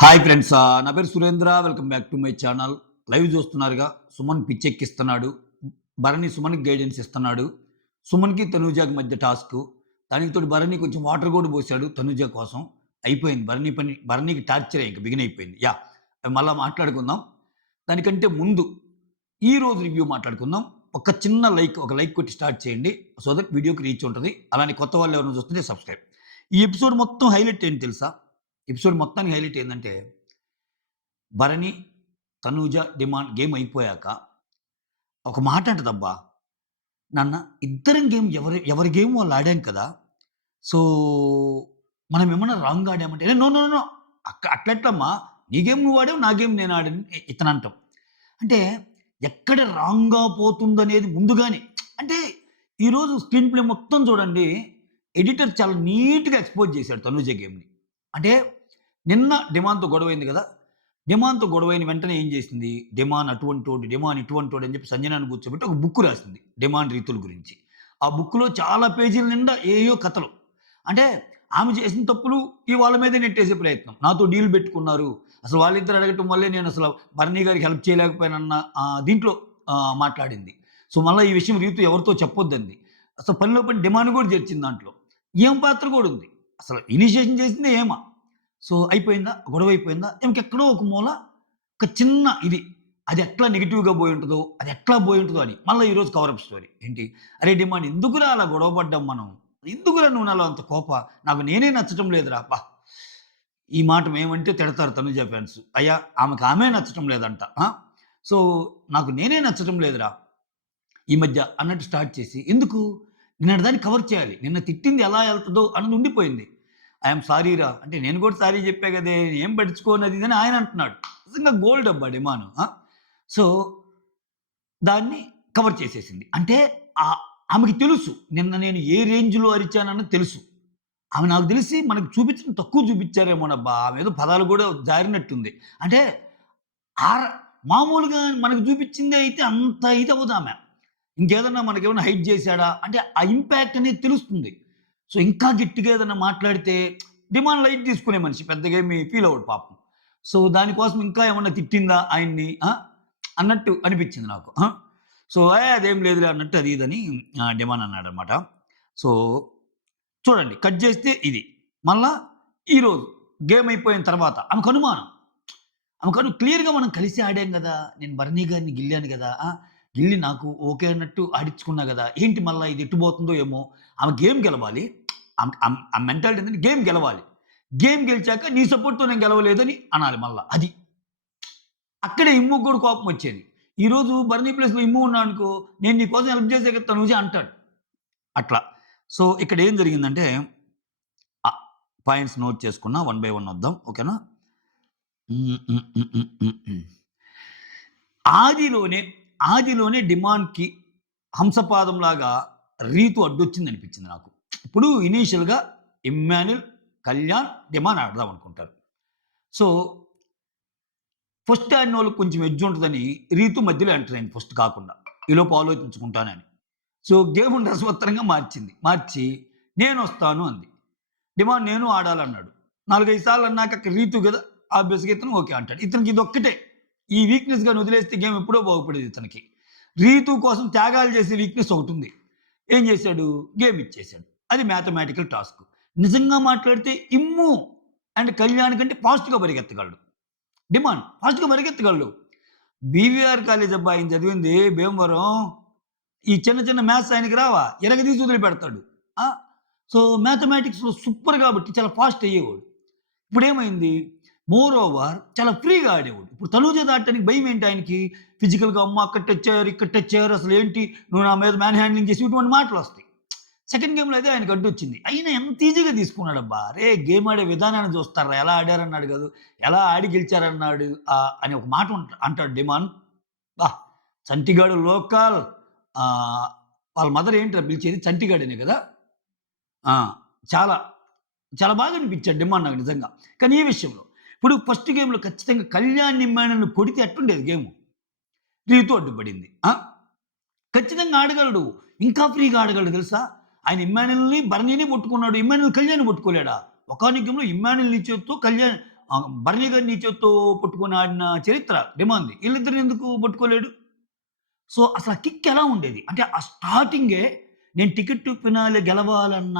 Hi friends, నా పేరు Surendra. Welcome back to my channel. Live చూస్తున్నారుగా. సుమన్ పిచ్చెక్కిస్తున్నాడు. భరణి సుమన్‌కి గైడెన్స్ ఇస్తున్నాడు. సుమన్‌కి, తనూజకి మధ్య టాస్కు. దానికి తోడు భరణి కొంచెం వాటర్ కూడా పోసాడు తనూజ కోసం. అయిపోయింది భరణి పని. భరణికి టార్చరే ఇంక బిగిన్ అయిపోయింది. అవి మళ్ళా మాట్లాడుకుందాం. దానికంటే ముందు ఈరోజు రివ్యూ మాట్లాడుకుందాం. ఒక చిన్న ఒక లైక్ కొట్టి స్టార్ట్ చేయండి. సో దట్ వీడియోకి రీచ్ ఉంటది. అలానే కొత్త వాళ్ళు ఎవరైనా చూస్తుంటే సబ్స్క్రైబ్. ఈ ఎపిసోడ్ మొత్తం హైలైట్ ఏంటి తెలుసా? ఎపిసోడ్ మొత్తానికి హైలైట్ ఏంటంటే, భరణి, తనూజ డిమాండ్ గేమ్ అయిపోయాక ఒక మాట అంటదబ్బా, నాన్న ఇద్దరం గేమ్ ఎవరి గేమ్ వాళ్ళు ఆడాం కదా! సో, మనం ఏమన్నా రాంగ్‌గా ఆడామంటే, నో, నో, నో, అట్లెట్లమ్మా, నీ గేమ్ నువ్వు ఆడావు, నా గేమ్ నేను ఆడాను ఇతనంటాం. అంటే ఎక్కడ రాంగ్‌గా పోతుందనేది ముందుగానే, అంటే ఈరోజు స్క్రీన్ ప్లే మొత్తం చూడండి, ఎడిటర్ చాలా నీట్‌గా ఎక్స్‌పోజ్ చేశాడు తనూజ గేమ్‌ని. అంటే నిన్న డిమాన్‌తో గొడవైంది కదా! డిమాన్‌తో గొడవైన వెంటనే ఏం చేసింది, డిమాన్ అటువంటోడు, డిమాన్ ఇటువంటోడు అని చెప్పి సంజనాని కూర్చోబెట్టి ఒక బుక్ రాసింది డిమాన్ రీతుల గురించి. ఆ బుక్‌లో చాలా పేజీల నిండా ఏయో కథలు. అంటే ఆమె చేసిన తప్పులు వాళ్ళ మీదే నెట్టేసే ప్రయత్నం. నాతో డీల్ పెట్టుకున్నారు. అసలు వాళ్ళిద్దరు అడగటం వల్లే నేను అసలు భరణి గారికి హెల్ప్ చేయలేకపోయానన్న దీంట్లో మాట్లాడింది. సో, మళ్ళా ఈ విషయం రీతు ఎవరితో చెప్పొద్దంది. అసలు పనిలో పని డిమాండ్ కూడా చేర్చింది దాంట్లో. ఏం పాత్ర కూడా ఉంది. అసలు ఇనిషియేషన్ చేసింది ఏమ. సో, అయిపోయిందా? గొడవ అయిపోయిందా? ఇంకెక్కడో ఒక మూల ఒక చిన్న ఇది. అది ఎట్లా నెగెటివ్‌గా పోయుంటదో, అది ఎట్లా పోయుంటదో అని. మళ్ళా ఈరోజు కవరప్ స్టోరీ. ఏంటి? అరే డిమాండ్, ఎందుకురా అలా గొడవ పడ్డాం మనం? ఎందుకురా నువ్వు నాలో అంత కోప? నాకు నేనే నచ్చటం లేదురా! అబ్బా! ఈ మాట మేమంటే తిడతారు తనుజ ఫ్యాన్స్. అయ్యా, ఆమెకు ఆమె నచ్చటం లేదంట. సో, నాకు నేనే నచ్చటం లేదురా ఈ మధ్య అన్నట్టు స్టార్ట్ చేసి, ఎందుకు? నిన్నటి దాన్ని కవర్ చేయాలి. నిన్న తిట్టింది ఎలా ఎళ్తదో అన్నది ఉండిపోయింది. ఐయామ్ సారీ రా! అంటే నేను కూడా సారీ చెప్పా కదే! ఏం పట్టించుకోను అది ఇది అని ఆయన అంటున్నాడు. నిజంగా గోల్డ్ అబ్బా డిమాను. సో, దాన్ని కవర్ చేసేసింది. అంటే ఆమెకి తెలుసు. నిన్న నేను ఏ రేంజ్‌లో అరిచానన్నది తెలుసు. ఆమె నాకు తెలిసి మనకు చూపించడం తక్కువ చూపించారేమోనబ్బా! ఆమె ఏదో పదాలు కూడా జారినట్టుంది. అంటే ఆర మామూలుగా మనకు చూపించిందే అయితే అంత ఇదవ్వదామె. ఇంకేదన్నా మనకేమన్నా హైడ్ చేశాడా? అంటే ఆ ఇంపాక్ట్ అనేది తెలుస్తుంది. సో, ఇంకా గట్టిగా ఏదన్నా మాట్లాడితే డిమాండ్ లైట్ తీసుకునే మనిషి. పెద్దగా ఏమి ఫీల్ అవ్వడు పాపం. సో, దానికోసం ఇంకా ఏమన్నా తిట్టిందా ఆయన్ని అన్నట్టు అనిపించింది నాకు. సో, అదేం లేదులే అన్నట్టు అది ఇదని డిమాండ్ అన్నాడనమాట. సో, చూడండి కట్ చేస్తే ఇది. మళ్ళా ఈరోజు గేమ్ అయిపోయిన తర్వాత ఆమెకు అనుమానం. క్లియర్‌గా మనం కలిసి ఆడాం గదా! నేను భరణి గారిని గిల్లాను గదా! గిల్లి నాకు ఓకే అన్నట్టు ఆడించుకున్నా గదా! ఏంటి మళ్ళా ఇది ఎటు పోతుందో ఏమో! ఆమె గేమ్ గెలవాలి. ఆ మెంటాలిటీ ఏంటంటే గేమ్ గెలవాలి. గేమ్ గెలిచాక నీ సపోర్ట్‌తో నేను గెలవలేదని అనాలి మళ్ళా. అది. అక్కడే ఇమ్ముకి కూడా కోపం వచ్చేది. ఈరోజు భరణి ప్లేస్‌లో ఇమ్ము ఉన్నాడనుకో, నేను నీ కోసం హెల్ప్ చేసే కదా తనూజ అంటాడు. అట్లా. సో, ఇక్కడ ఏం జరిగిందంటే పాయింట్స్ నోట్ చేసుకున్నా. వన్ బై వన్ వద్దాం. ఓకేనా? ఆదిలోనే డిమాండ్‌కి హంసపాదంలాగా రీతు అడ్డొచ్చిందనిపించింది నాకు. ఇప్పుడు ఇనీషియల్‌గా ఇమ్మాన్యుల్, కళ్యాణ్, డిమాండ్ ఆడదాం అనుకుంటారు. సో, ఫస్ట్ ఆడినోళ్ళకి కొంచెం ఎడ్జ్ ఉంటదని రీతు మధ్యలో ఎంటర్ అయింది ఫస్ట్ కాకుండా. ఈలోపు ఆలోచించుకుంటానని. సో, గేమ్‌ని రసవత్తరంగా మార్చి నేనొస్తాను అంది. డిమాండ్ నేను ఆడాలన్నాడు. 4, 5 సార్లు అన్నాక రీతు గదా! ఆబ్వియస్‌గా ఇతను ఓకే అంటాడు. ఇతనికి ఇదొక్కటే. ఈ వీక్‌నెస్ గాని వదిలేస్తే గేమ్ ఎప్పుడో బాగుపడేది ఇతనికి. రీతు కోసం త్యాగాలు చేసే వీక్‌నెస్ ఒకటుంది. ఏం చేశాడు? గేమ్ ఇచ్చేసాడు. అది మ్యాథమెటికల్ టాస్క్. నిజంగా మాట్లాడితే ఇమ్ము అండ్ కళ్యాణ్ కంటే ఫాస్ట్‌గా పరిగెత్తగలడు. డిమాండ్ ఫాస్ట్‌గా పరిగెత్తగలడు. బీవీఆర్ కాలేజ్ అబ్బా ఆయన చదివింది భీమవరం. ఈ చిన్న చిన్న మ్యాథ్స్ ఆయనకి రావా? ఇరగదీసి వదిలిపెడతాడు. ఆ! సో, మ్యాథమెటిక్స్‌లో సూపర్ కాబట్టి చాలా ఫాస్ట్ అయ్యేవాడు. ఇప్పుడేమైంది? మోర్ ఓవర్ చాలా ఫ్రీగా ఆడేవాడు. ఇప్పుడు తనూజ దాటడానికి భయం ఏంటి ఆయనకి? ఫిజికల్‌గా అమ్మ అక్కడ టచ్ అయ్యారు, ఇక్కడ టచ్ అయ్యారు. అసలేంటి నువ్వు నా మీద మ్యాన్ హ్యాండ్లింగ్ చేసి ఇటువంటి మాటలొస్తాయి. సెకండ్ గేమ్‌లో అయితే ఆయనకు అడ్డొచ్చింది. అయినా ఎంత ఈజీగా తీసుకున్నాడబ్బా! అరేయ్! గేమ్ ఆడే విధానాన్ని చూస్తార్రా ఎలా ఆడారన్నాడు కాదు. ఎలా ఆడి గెలిచారన్నాడు అని ఒక మాట అంటాడు డిమాండ్. అబ్బా! చంటిగాడు లోకల్. ఆహ్, వాళ్ళ మదర్ ఏంట్రా పిలిచేది? చంటిగాడనే కదా! ఆ! చాలా, చాలా బాగా అనిపించాడు డిమాండ్ నాకు నిజంగా. కానీ ఈ విషయంలో ఇప్పుడు ఫస్ట్ గేమ్‌లో ఖచ్చితంగా కళ్యాణ్ ఇమ్మానుల్‌ని కొడితే ఎట్టుండేది గేము. రీతు అడ్డుపడింది. ఖచ్చితంగా ఆడగలడు. ఇంకా ఫ్రీగా ఆడగలడు తెలుసా? ఆయన ఇమ్మానుల్‌ని, భరణిని ముట్టుకున్నాడు. ఇమ్మానుల్ కళ్యాణ్‌ని ముట్టుకోలేడా? ఒకానొక గేమ్‌లో ఇమ్మానుల్ నీ చేత్తో కళ్యాణ్ భరణి గారు నీ చేత్తో పట్టుకొని ఆడిన చరిత్ర డిమాండ్‌ది. వీళ్ళిద్దరిని ఎందుకు పట్టుకోలేడు? సో, అసలు ఆ కిక్ ఎలా ఉండేది? అంటే ఆ స్టార్టింగే నేను టికెట్ టు ఫినాలే గెలవాలన్న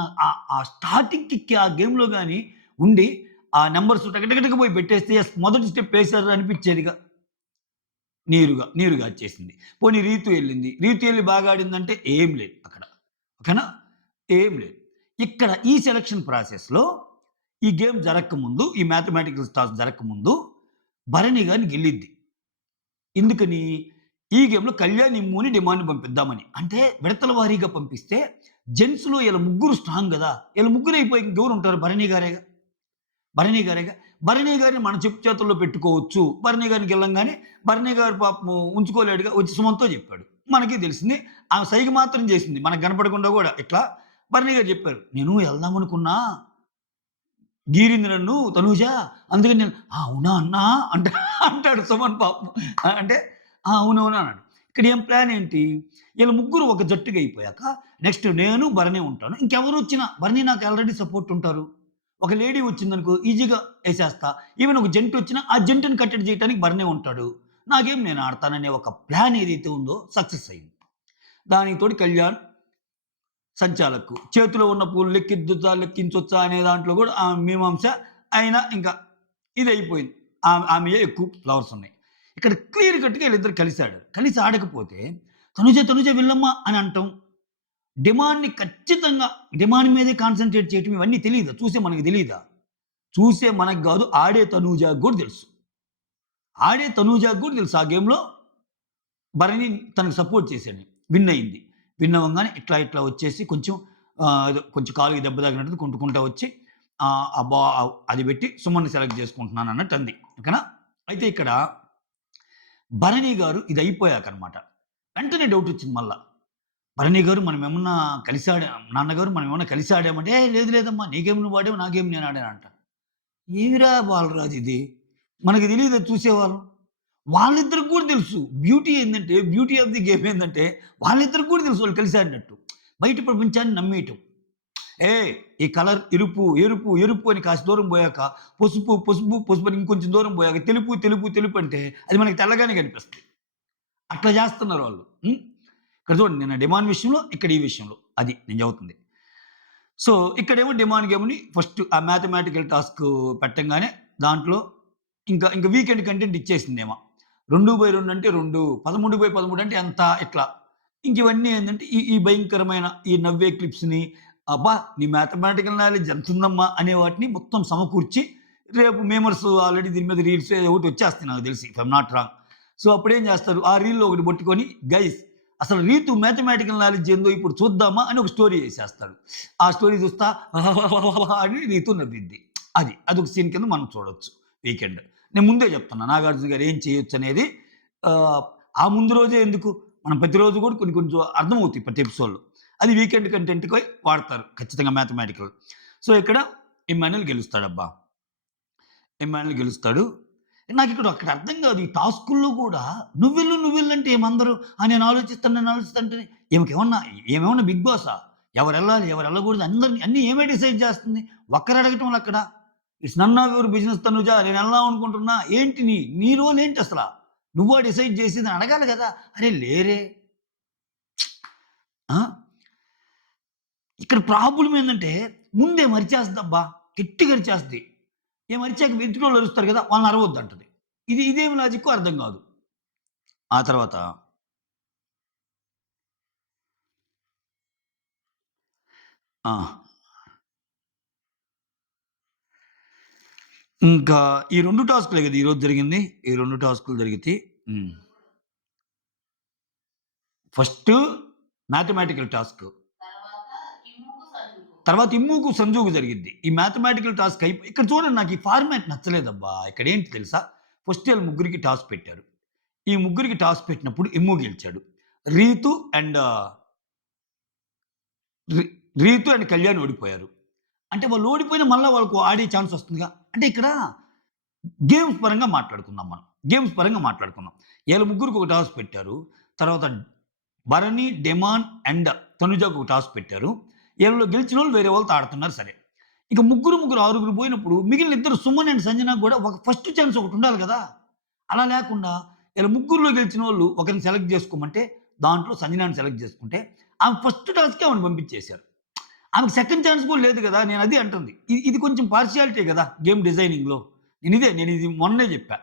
ఆ స్టార్టింగ్ కిక్ ఆ గేమ్‌లో గాని ఉండి, ఆ నంబర్స్ టక టక టక పోయి పెట్టేస్తే యెస్ మొదటి స్టెప్ ఏసారు అనిపిచ్చేదిగా. నీరుగా వచ్చేసింది. పోనీ రీతు ఎళ్ళింది. రీతు ఎళ్లి బాగా ఆడిందంటే ఏం లేదు అక్కడ. ఓకేనా? ఏం లేదు. ఇక్కడ ఈ సెలక్షన్ ప్రాసెస్‌లో ఈ గేమ్ జరక్కముందు, ఈ మ్యాథమెటికల్ టాస్క్ జరక్కముందు భరణి గారిని గెలిద్ది. ఎందుకని? ఈ గేమ్‌లో కళ్యాణ్, ఇమ్ముని డిమాండ్‌ని పంపిద్దామని. అంటే విడతల వారీగా పంపిస్తే జెంట్స్‌లో ఈళ్ళ ముగ్గురు స్ట్రాంగ్ గదా! ఈళ్ళ ముగ్గురు అయిపోయి ఇంకెవరుంటారు? భరణి గారేగా. భరణి గారేగా. భరణి గారిని మన చెప్పు చేతుల్లో పెట్టుకోవచ్చు. భరణి గారిని గెల్లంగానే భరణి గారు పాపం ఉంచుకోలేడుగా వచ్చి సుమన్‌తో చెప్పాడు. మనకి తెలిసింది. ఆమె సైగ మాత్రం చేసింది. మనకు కనపడకుండా గూడా ఇట్లా భరణి గారు చెప్పారు. "నేను ఎళ్దామనుకున్నా. గీరింది నన్ను తనూజ. అందుకని నేను" "ఆ! అవునా అన్నా" అంటాడు సుమన్ పాపం. అంటే "ఆ! అవునవును" అన్నాడు. ఇక్కడ ఏం ప్లాన్ ఏంటి? ఈళ్ళు ముగ్గురు ఒక జట్టుగా అయిపోయాక నెక్స్ట్ నేను, భరణి ఉంటాను. ఇంకెవరొచ్చినా భరణి నాకు ఆల్రెడీ సపోర్ట్ ఉంటారు. ఒక లేడీ వచ్చిందనుకో ఈజీగా ఎసేస్తా. ఈవెన్ ఒక జంటొచ్చినా ఆ జంటని కట్టడి చేయటానికి భరణి ఉంటాడు. నా గేమ్ నేను ఆడతాననే ఒక ప్లాన్ ఏదైతే ఉందో సక్సెస్ అయింది. దానికి తోడు కళ్యాణ్ సంచాలకు. చేతిలో ఉన్న పూలు లెక్కిద్దుతా, లెక్కించొచ్చా అనే దాంట్లో గూడా ఆమె మీమాంస. అయినా ఇంకా ఇదయిపోయింది. ఆమెయే ఎక్కువ ఫ్లవర్స్ ఉన్నాయి. ఇక్కడ క్లియర్ కట్‌గా ఈళ్ళిద్దరు కలిసాడు. కలిసి ఆడకపోతే తనుజ, తనుజ వెళ్ళమ్మా అని అంటం. డిమాండ్‌ని ఖచ్చితంగా డిమాండ్ మీదే కాన్సంట్రేట్ చేయటం ఇవన్నీ తెలీదా? చూసే మనకు తెలీదా? చూసే మనకు గాదు ఆడే తనూజకి గూడా తెలుసు. ఆడే తనూజకి గూడా తెలుసు ఆ గేమ్‌లో భరణి తనకు సపోర్ట్ చేశాడని. విన్ అయింది. విన్ అవ్వంగానే ఇట్లా ఇట్లా వచ్చేసి కొంచెం ఏదో కొంచెం కాలుకి దెబ్బ తాకినట్టు కుంటుకుంటా వచ్చి అబ్బా! అది పెట్టి సుమన్‌ని సెలెక్ట్ చేసుకుంటున్నాను అన్నట్టు అంది. ఓకేనా? అయితే ఇక్కడ భరణి గారు ఇది అయిపోయాకన్నమాట. వెంటనే డౌట్ వచ్చింది మళ్ళా. భరణి గారు మనమేమన్నా కలిసి నాన్నగారు మనమేమన్నా కలిసి ఆడామంటే, "ఏహ్! లేదు లేదమ్మా నీ గేమ్ నువ్వు ఆడావు. నా గేమ్ నేను ఆడానంట." ఏమిరా బాలరాజు ఇది? మనకు తెలీదా చూసేవాళ్ళం. వాళ్ళిద్దరికి కూడా తెలుసు. బ్యూటీ ఏందంటే, బ్యూటీ ఆఫ్ ది గేమ్ ఏందంటే, వాళ్ళిద్దరికి కూడా తెలుసు వాళ్ళు కలిసి ఆడినట్టు. బయట ప్రపంచాన్ని నమ్మేయటం. ఏయ్! ఈ కలర్ ఎరుపు, ఎరుపు, ఎరుపు అని కాస్త దూరం పోయాక, పసుపు, పసుపు, పసుపు అని ఇంకొంచెం దూరం పోయాక తెలుపు, తెలుపు, తెలుపు అంటే అది మనకి తెల్లగానే కనిపిస్తది. అట్లా చేస్తున్నారు వాళ్ళు. హ్మ్. ఇక్కడ చూడండి నిన్న డిమాండ్ విషయంలో, ఇక్కడ ఈ విషయంలో. అది నేను చెబుతుంది. సో, ఇక్కడేమో డిమాండ్ గేమ్‌ని ఫస్ట్ ఆ మ్యాథమెటికల్ టాస్క్ పెట్టంగానే దాంట్లో ఇంక వీకెండ్ కంటెంట్ ఇచ్చేసిందేమో. 2/2 అంటే 2, 13/13 అంటే ఎంత ఇట్లా. ఇవన్నీ ఏందంటే ఈ భయంకరమైన ఈ నవ్వే క్లిప్స్‌ని అబ్బా! నీ మ్యాథమెటికల్ నాలెడ్జ్ ఎంతుందమ్మా అనే వాటిని మొత్తం సమకూర్చి రేపు మేమర్స్ ఆల్రెడీ దీని మీద రీల్స్ ఏదో ఒకటి వచ్చేస్తాయి నాకు తెలిసి if I am not wrong. So, అప్పుడేం చేస్తారు ఆ రీల్‌లో ఒకటి పట్టుకొని గైస్ అసలు రీతు మ్యాథమెటికల్ నాలెడ్జ్ ఏందో ఇప్పుడు చూద్దామా అని ఒక స్టోరీ ఏసేస్తాడు. ఆ స్టోరీ చూస్తా అని రీతు నవ్విద్ది. అదొక సీన్ కింద మనం చూడొచ్చు వీకెండ్. నేను ముందే చెప్తున్నా 'నాగార్జున' గారు ఏం చేయొచ్చనేది ఆహ్, ఆ ముందు రోజే ఎందుకు మనం ప్రతిరోజు కూడా కొన్ని కొంచెం అర్థమవుతాయి ప్రతి ఎపిసోడ్‌లో. అది వీకెండ్ కంటెంట్‌కి వాడతారు ఖచ్చితంగా మ్యాథమెటికల్. సో, ఇక్కడ ఇమ్మాన్యుల్ గెలుస్తాడబ్బా! ఇమ్మాన్యుల్ గెలుస్తాడు. నాకిక్కడ అక్కడ అర్థం కాదు. ఈ టాస్కుల్లో కూడా నువ్వెళ్ళు, నువ్వెళ్ళంటే ఏమందరూ నేను ఆలోచిస్తాను, నేను ఆలోచిస్తాంటే ఈమెమన్నా బిగ్ బాసా? ఎవరెళ్ళాలి, ఎవరెళ్ళకూడదు అందరిని అన్నీ ఏమే డిసైడ్ చేస్తుంది? ఒక్కరు అడగటంలో అక్కడ. It's none of your business Tanuja నేనెళ్దాం అనుకుంటున్నా. ఏంటి నీ రోల్ ఏంటసల? నువ్వా డిసైడ్ చేసేది అని అడగాలి గదా! అరే లేరే! ఆ! ఇక్కడ ప్రాబ్లమ్ ఏందంటే ముందే మరిచేస్తదబ్బా! గట్టిగా అరిచేస్తది. అరిచాక ఎదుటోళ్ళు అరుస్తారు గదా! వాళ్ళని అరవొద్దంటది. ఇదేమి లాజిక్కో అర్థం గాదు. ఆ తర్వాత ఆ! ఇంకా ఈ 2 టాస్క్‌లే గదా! ఈరోజు జరిగింది. ఈ 2 టాస్క్‌లు జరిగితే హ్మ్. First mathematical task. తర్వాత ఇమ్ముకు, సంజుకు జరిగిద్ది. ఈ మ్యాథమెటికల్ టాస్క్ ఇక్కడ చూడండి నాకు ఈ ఫార్మాట్ నచ్చలేదబ్బా! ఇక్కడేంటి తెలుసా? ఫస్ట్ ఈళ్ళ ముగ్గురికి టాస్క్ పెట్టారు. ఈ ముగ్గురికి టాస్క్ పెట్టినప్పుడు ఇమ్ము గెలిచాడు. రీతు అండ్ రి రీతు అండ్ కళ్యాణ్ ఓడిపోయారు. అంటే వాళ్ళు ఓడిపోయినా మళ్ళా వాళ్ళకు ఆడే ఛాన్స్ వస్తుందిగా. అంటే ఇక్కడ గేమ్స్ పరంగా మాట్లాడుకుందాం మనం. గేమ్స్ పరంగా మాట్లాడుకుందాం. ఈళ్ళ ముగ్గురికి ఒక టాస్క్ పెట్టారు. తర్వాత భరణి, డెమాన్ అండ్ తనుజకు ఒక టాస్క్ పెట్టారు. ఈళ్ళలో గెలిచినోళ్ళు వేరే వాళ్ళతో ఆడుతున్నారు సరే. ఇక ముగ్గురు, ఆరుగురు పోయినప్పుడు మిగిలిన ఇద్దరు సుమన్ అండ్ సంజన కూడా ఒక ఫస్ట్ ఛాన్స్ ఒకటుండాలి కదా! అలా లేకుండా ఇలా ముగ్గురిలో గెలిచినోళ్ళు ఒకరిని సెలెక్ట్ చేసుకోమంటే, దాంట్లో సంజనాని సెలెక్ట్ చేసుకుంటే, ఆమె ఫస్ట్ టాస్కే ఆమెను పంపించేశారు. ఆమెకు సెకండ్ ఛాన్స్ కూడా లేదు కదా! నేనది అంటుంది. ఇది కొంచెం పార్షియాలిటీ కదా! గేమ్ డిజైనింగ్‌లో. నేనిది మొన్నే చెప్పా.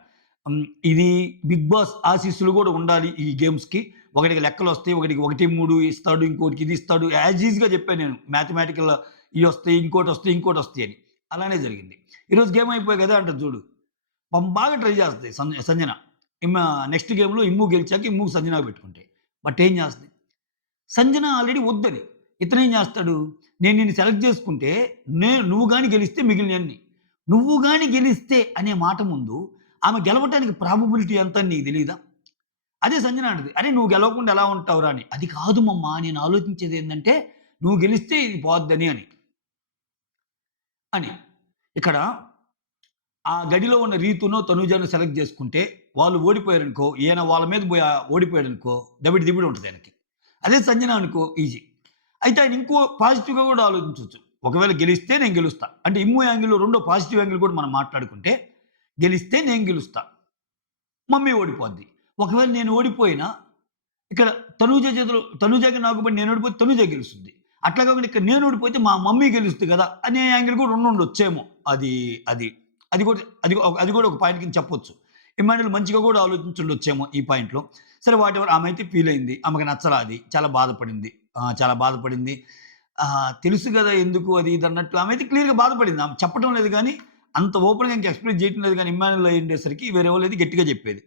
ఇది 'బిగ్ బాస్' ఆశీస్సులు కూడా ఉండాలి ఈ గేమ్స్‌కి. ఒకడికి లెక్కలొస్తాయి. ఒకడికి 1, 3 ఇస్తాడు. ఇంకోటికి ఇది ఇస్తాడు. యాజ్ ఈజ్‌గా చెప్పాను నేను. మ్యాథమెటికల్ ఇయొస్తాయి, ఇంకోటొస్తాయి అని. అలానే జరిగింది. ఈరోజు గేమ్ అయిపోయాయి కదా! అంటది చూడు. పాపం బాగా ట్రై చేస్తది సంజన. నెక్స్ట్ గేమ్‌లో ఇమ్ము గెలిచాక ఇమ్ముకి సంజనకి పెట్టుకుంటాయి. బట్ ఏం చేస్తది? సంజన ఆల్రెడీ వద్దని. ఇతనేం చేస్తాడు? నేను నిన్ను సెలెక్ట్ చేసుకుంటే నువ్వు గాని గెలిస్తే మిగిలినయన్ని. నువ్వు గాని గెలిస్తే అనే మాట ముందు ఆమె గెలవటానికి ప్రాబబిలిటీ ఎంత అని నీకు తెలీదా? అదే సంజన అంటది. అరే! నువ్వు గెలవకుండా ఎలా ఉంటావురా అని. అది కాదు మమ్మా నేను ఆలోచించేదేందంటే నువ్వు గెలిస్తే ఇది పోద్దని అని. ఇక్కడ ఆ గడిలో ఉన్న రీతునో, తనూజానో సెలెక్ట్ చేసుకుంటే వాళ్ళు ఓడిపోయారనుకో, ఈయన వాళ్ళ మీద పోయి ఓడిపోయాడనుకో దబిడి దిబిడి ఉంటది ఆయనకి. అదే సంజన అనుకో ఈజీ. అయితే ఆయన ఇంకో పాజిటివ్‌గా కూడా ఆలోచించొచ్చు. ఒకవేళ గెలిస్తే నేను గెలుస్తా. అంటే ఇమ్ము యాంగిల్‌లో రెండో పాజిటివ్ యాంగిల్ కూడా మనం మాట్లాడుకుంటే, గెలిస్తే నేను గెలుస్తా. మమ్మీ ఓడిపోద్ది. ఒకవేళ నేను ఓడిపోయినా ఇక్కడ తనూజకి నాకు పడి నేను ఓడిపోతే తనూజ గెలుస్తుంది. అట్లా కాకుండా ఇక్కడ నేను ఓడిపోతే మా మమ్మీ గెలుస్తుంది కదా! అనే యాంగిల్ కూడా ఉండుండొచ్చేమో. అది అది అది కూడా ఒక పాయింట్ కింద చెప్పొచ్చు. ఇమ్మాన్యుల్ మంచిగా కూడా ఆలోచించుండొచ్చేమో ఈ పాయింట్‌లో. సరే వాటెవర్ ఆమె అయితే ఫీల్ అయింది. ఆమెకు నచ్చలా అది. చాలా బాధపడింది. చాలా బాధపడింది. తెలుసు గదా! ఎందుకు అది ఇది అన్నట్లు ఆమె అయితే క్లియర్‌గా బాధపడింది. ఆమె చెప్పడం లేదు గానీ, అంత ఓపెన్‌గా ఇంక ఎక్స్‌ప్రెస్ చేయటం లేదు గానీ ఇమ్మాన్యుల్ అయ్యుండేసరికి వేరే వాళ్ళైతే గట్టిగా చెప్పేది.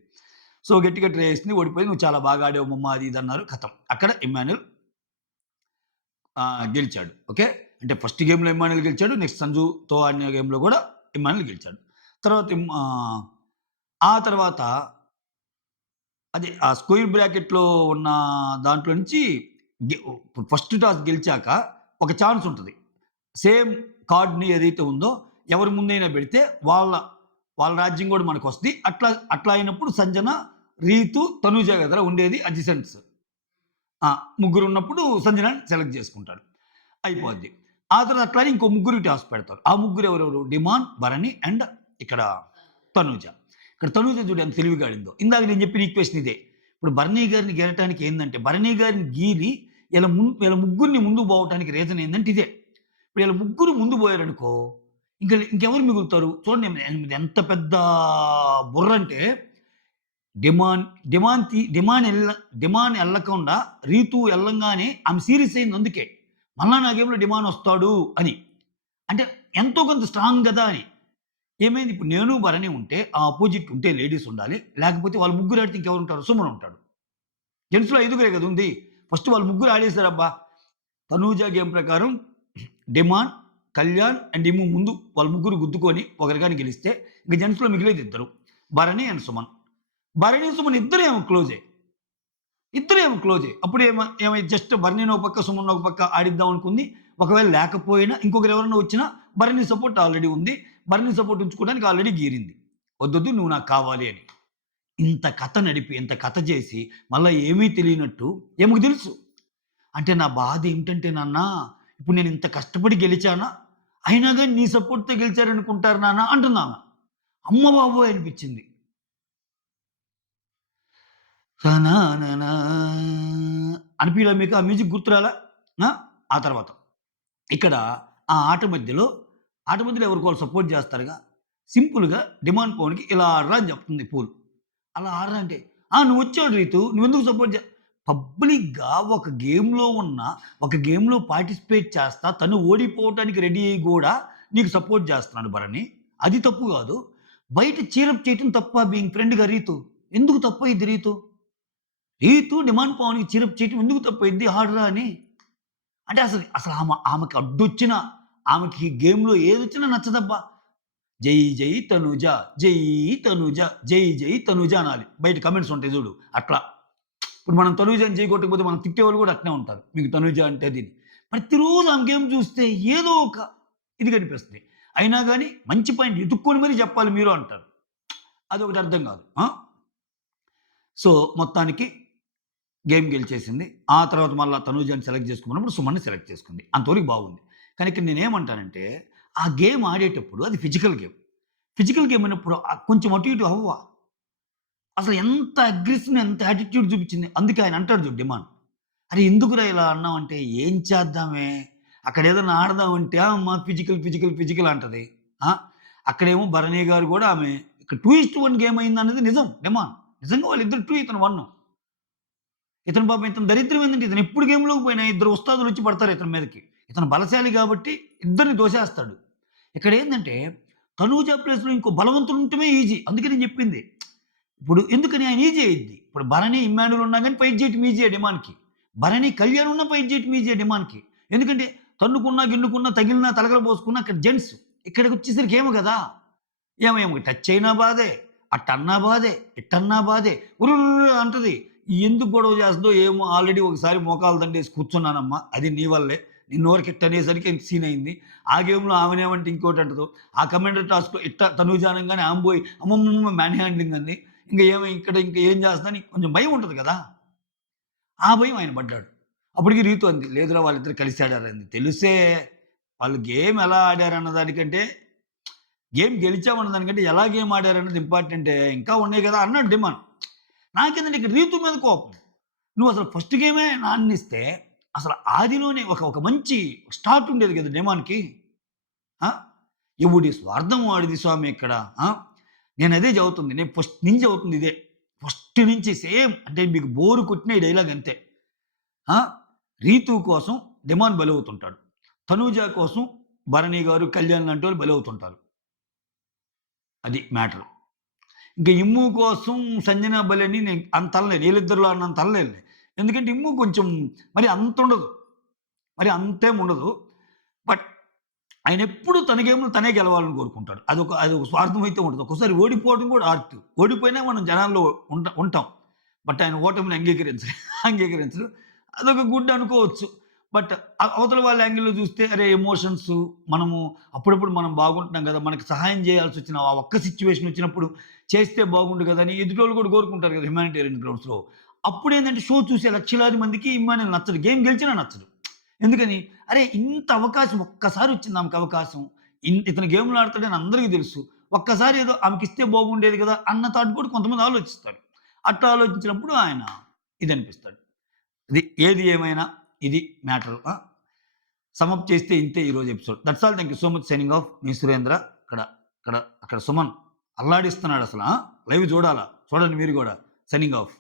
సో, గట్టిగా ట్రై చేసింది. ఓడిపోయింది. "నువ్వు చాలా బాగా ఆడావు మమ్మ" అది ఇది అన్నారు. ఖతం. అక్కడ ఇమ్మాన్యుల్ గెలిచాడు. ఓకే. అంటే ఫస్ట్ గేమ్‌లో ఇమ్మాన్యుల్ గెలిచాడు. నెక్స్ట్ సంజుతో ఆడిన గేమ్‌లో కూడా ఇమ్మాన్యుల్ గెలిచాడు. తర్వాత ఆ తర్వాత అదే ఆ స్క్వేర్ బ్రాకెట్‌లో ఉన్న దాంట్లో నుంచి గె ఫస్ట్ టాస్ గెలిచాక ఒక ఛాన్స్ ఉంటది. సేమ్ కార్డ్‌ని ఏదైతే ఉందో ఎవరి ముందైనా పెడితే వాళ్ళ రాజ్యం కూడా మనకొస్తది. అట్లా అయినప్పుడు సంజన, రీతు, తనూజ కదరా ఉండేది అడ్జసెంట్స్. ముగ్గురున్నప్పుడు సంజనని సెలెక్ట్ చేసుకుంటాడు. అయిపోద్ది. ఆ తర్వాత అట్లానే ఇంకో ముగ్గురికి టాస్క్ పెడతారు. ఆ ముగ్గురు ఎవరెవరు? డిమాన్, భరణి అండ్ ఇక్కడ తనూజ. ఇక్కడ తనూజ చూడు ఎంత తెలివిగా ఆడిందో. ఇందాక నేను చెప్పిన ఈక్వేషన్ ఇదే. ఇప్పుడు భరణి గారిని గెలటానికి ఏందంటే, భరణి గారిని గీలి వీళ్ళ ముగ్గురిని ముందుకు పోవటానికి రీజన్ ఏందంటే ఇదే. ఇప్పుడు వీళ్ళ ముగ్గురు ముందు పోయారనుకో, ఇంకెవరు మిగులుతారు? చూడండి ఎంత పెద్ద బుర్రంటే డిమాన్ ఎళ్ళకుండా రీతు ఎళ్ళంగానే ఆమె సీరియస్ అయింది అందుకే. మళ్ళా నా గేమ్‌లో డిమాన్ వస్తాడు అని. అంటే ఎంతో కొంత స్ట్రాంగ్ గదా అని. ఏమైంది ఇప్పుడు నేను, భరణి ఉంటే ఆ అపోజిట్ ఉంటే లేడీస్ ఉండాలి. లేకపోతే వాళ్ళు ముగ్గురు ఆడితే ఇంకెవరుంటారు? సుమన్ ఉంటాడు. జెంట్స్‌లో ఐదుగురే కదా ఉంది. ఫస్ట్ వాళ్ళు ముగ్గురు ఆడేసారబ్బా! తనూజ గేమ్ ప్రకారం డిమాన్, కళ్యాణ్ అండ్ ఇమ్ము ముందు వాళ్ళు ముగ్గురు గుద్దుకొని ఒకరు గాని గెలిస్తే ఇంక జెంట్స్‌లో మిగిలేది ఇద్దరు. భరణి అండ్ సుమన్. భరణి, సుమన్ ఇద్దరేమో క్లోజే. అప్పుడు ఏమైంది జస్ట్ భరణిని ఒక పక్క, సుమన్ ఒక పక్క ఆడిద్దాం అనుకుంది. ఒకవేళ లేకపోయినా ఇంకొకరు ఎవరైనా వచ్చినా భరణి సపోర్ట్ ఆల్రెడీ ఉంది. భరణి సపోర్ట్ ఉంచుకోవడానికి ఆల్రెడీ గీరింది. వద్దొద్దు నువ్వు నాకు కావాలి అని. ఇంత కథ నడిపి, ఇంత కథ చేసి మళ్ళా ఏమీ తెలియనట్టు ఈమెకు తెలుసు. అంటే నా బాధ ఏమిటంటే నాన్న, ఇప్పుడు నేను ఇంత కష్టపడి గెలిచానా? అయినా గాని నీ సపోర్ట్‌తో గెలిచారనుకుంటారు నాన్న అంటుందామె. అమ్మ బాబోయ్! అనిపించింది. తనాననా అనిపియలా మీకు? ఆ మ్యూజిక్ గుర్తురాలా? ఆ! ఆ తర్వాత ఇక్కడ ఆ ఆట మధ్యలో ఎవరికి వాళ్ళు సపోర్ట్ చేస్తారుగా. సింపుల్‌గా డిమాండ్ పవన్‌కి ఇలా ఆడరా అని చెప్తుంది పూల్. అలా ఆడరా అంటే, నువ్వొచ్చావు రీతు నువ్వెందుకు సపోర్ట్ పబ్లిక్‌గా ఒక గేమ్‌లో పార్టిసిపేట్ చేస్తా తను ఓడిపోవటానికి రెడీ అయ్యి గూడా నీకు సపోర్ట్ చేస్తున్నాడు భరణి. అది తప్పు గాదు. బయట చీరప్ చేయటం తప్పా బీయింగ్ ఫ్రెండ్‌గా రీతు? ఎందుకు తప్పయిద్ది రీతు? రీతు డిమాండ్ పవన్‌కి చీరప్ చేయటం ఎందుకు తప్పయిద్ది ఆడరా అని? అంటే అసలు ఆమెకి అడ్డొచ్చినా, ఆమెకి గేమ్‌లో ఏదొచ్చినా నచ్చదబ్బా! జై జై తనూజ, జై తనూజ, జై జై తనూజ అనాలి. బయట కామెంట్స్ ఉంటాయి చూడు అట్లా. ఇప్పుడు మనం తనూజని జై కొట్టకపోతే మనం తిట్టేవాళ్ళు కూడా అట్నే ఉంటారు. మీకు తనూజ అంటే అది. ప్రతిరోజు ఆమె గేమ్ చూస్తే ఏదో ఒక ఇది కనిపిస్తది. అయినా గాని మంచి పాయింట్ ఎతుక్కొని మరీ చెప్పాలి మీరు అంటారు. అదొకటి అర్థం కాదు. సో, మొత్తానికి గేమ్ గెలిచేసింది. ఆ తర్వాత మళ్ళా తనూజని సెలెక్ట్ చేసుకోమన్నప్పుడు సుమన్‌ని సెలెక్ట్ చేసుకుంది. అంతవరకు బాగుంది. కానీ ఇక్కడ నేనేమంటానంటే, ఆ గేమ్ ఆడేటప్పుడు అది ఫిజికల్ గేమ్. ఫిజికల్ గేమ్ అయినప్పుడు కొంచెం అటు ఇటు అవ్వ. అసలు ఎంత అగ్రెసివ్, ఎంత యాటిట్యూడ్ చూపించింది. అందుకే ఆయన అంటాడు చూడు డిమాండ్. "అరే! ఎందుకురా ఇలా అన్నావంటే" "ఏం చేద్దామే? అక్కడేదన్నా ఆడదామంటే" "ఆ! అమ్మ ఫిజికల్, ఫిజికల్, ఫిజికల్" అంటది. ఆ! అక్కడేమో భరణి గారు గూడా ఆమె ఇక్కడ 2:1 గేమ్ అయిందన్నది నిజం డిమాండ్. నిజంగా వాళ్ళిద్దరు 2 ఇతను 1. ఇతను పాపం ఇతని దరిద్రం ఏందంటే ఇతను ఎప్పుడు గేమ్‌లోకి పోయినా ఇద్దరు ఉస్తాదులొచ్చి పడతారు ఇతని మీదకి. ఇతను బలశాలి గాబట్టి ఇద్దరిని తోసేస్తాడు. ఇక్కడేందంటే తనూజ ప్లేస్‌లో ఇంకో బలవంతుడు ఉండటమే ఈజీ. అందుకే నేను జెప్పింది. ఇప్పుడు ఎందుకని ఆయన ఈజీ అయ్యిద్ది. ఇప్పుడు భరణి, ఇమ్మాన్యుల్ ఉన్నా గాని ఫైట్ చేయటం ఈజీయే డిమాండ్‌కి. భరణి, కళ్యాణ్ ఉన్నా ఫైట్ చేయటం ఈజీయే డిమాండ్‌కి. ఎందుకంటే తన్నుకున్నా, గిన్నుకున్నా, తగిలినా, తలగల పోసుకున్నా అక్కడ జెంట్స్. ఇక్కడికొచ్చేసరికి ఏమో గదా! ఏమో టచ్ అయినా బాధే, అట్టన్నా బాధే, ఇట్టన్నా బాధే. ఉర్రుర్రు అంటది. ఎందుకు గొడవ చేస్తుందో ఏమో ఆల్రెడీ ఒకసారి మోకాలు దండేసి కూర్చున్నానమ్మా. అది నీ వల్లే. నీ నోరుకిట్ట అనేసరికి ఇంత సీన్ అయింది. ఆ గేమ్‌లో ఆమెనేమంటే ఇంకోటి అంటదో. ఆ కమాండర్ టాస్క్‌లో ఇట్ట తనూజ అనంగానే ఆమె పోయి అమ్మమ్మమ్మ మ్యాన్ హ్యాండ్లింగ్ అంది. ఇంక ఏమి ఇక్కడ ఇంక ఏం చేస్తుందని కొంచెం భయం ఉంటది కదా! ఆ భయం ఆయన పడ్డాడు. అప్పటికి రీతు అంది. లేదురా వాళ్ళిద్దరు కలిసి ఆడారంది. తెలుసే వాళ్ళు గేమ్ ఎలా ఆడారన్న దానికంటే గేమ్ గెలిచామన్న దానికంటే ఎలా గేమ్ ఆడారన్నది ఇంపార్టెంటే. ఇంకా ఉన్నాయి గదా! అన్నాడు డిమాండ్. నాకేందంటే ఇక్కడ రీతు మీద కోపం. నువ్వసలు ఫస్ట్ గేమే నాన్నిస్తే అసలు ఆదిలోనే ఒక మంచి స్టార్ట్ ఉండేది గదా! డిమాండ్‌కి. ఆ! ఎవడి స్వార్థం వాడిది స్వామి ఇక్కడ. ఆ! నేనదే చెబుతుంది. నేను ఫస్ట్ నుంచి చెబుతుంది ఇదే. ఫస్ట్ నుంచి సేమ్ అంటే మీకు బోర్ కొట్టిన ఈ డైలాగ్ అంతే. ఆ! రీతు కోసం డిమాండ్ బలవుతుంటాడు. తనూజ కోసం భరణి గారు, కళ్యాణ్ లాంటోళ్ళు బలవుతుంటారు. అది మ్యాటర్. ఇంక ఇమ్ము కోసం సంజన బలని నేను అంత అనలేను. వీళ్ళిద్దరిలో అన్నంత అనలేనులే. ఎందుకంటే ఇమ్ము కొంచెం మరి అంతుండదు. మరి అంతేముండదు. బట్ ఆయనెప్పుడు తన గేమ్‌లో తనే గెలవాలని కోరుకుంటాడు. అదొక స్వార్థం అయితే ఉంటది. ఒక్కోసారి ఓడిపోవడం కూడా ఆర్ట్. ఓడిపోయినా మనం జనాల్లో ఉంటాం. బట్ ఆయన ఓటమిని అంగీకరించడు. అంగీకరించడు. అదొక గుడ్ అనుకోవచ్చు. బట్ అవతల వాళ్ళ యాంగిల్‌లో చూస్తే అరే ఎమోషన్స్ మనము అప్పుడప్పుడు మనం బాగుంటున్నాం గదా! మనకి సహాయం చేయాల్సొచ్చిన ఆ ఒక్క సిట్యుయేషన్ వచ్చినప్పుడు చేస్తే బాగుండు గదా! అని ఎదుటోళ్ళు కూడా కోరుకుంటారు గదా! హ్యుమానిటేరియన్ గ్రౌండ్స్‌లో. అప్పుడేందంటే షో చూసే లక్షలాది మందికి ఇమ్మానుయేల్ నచ్చదు. గేమ్ గెలిచినా నచ్చదు. ఎందుకని? అరే! ఇంత అవకాశం ఒక్కసారి వచ్చింది ఆమెకు అవకాశం. ఇతను గేమ్‌లు ఆడతాడని అందరికీ తెలుసు. ఒక్కసారి ఏదో ఆమెకిస్తే బాగుండేది గదా! అన్న థాట్ కూడా కొంతమంది ఆలోచిస్తారు. అట్లా ఆలోచించినప్పుడు ఆయన ఇదనిపిస్తాడు. ఏది ఏమైనా ఇది మ్యాటర్. సమ్ అప్ చేస్తే ఇంతే ఈరోజు episode. That's all. Thank you so much. Signing off. మీ సురేంద్ర. ఇక్కడ ఇక్కడ అక్కడ సుమన్ అల్లాడిస్తున్నాడసల. లైవ్ చూడాలా. చూడండి మీరు గూడా. Signing off.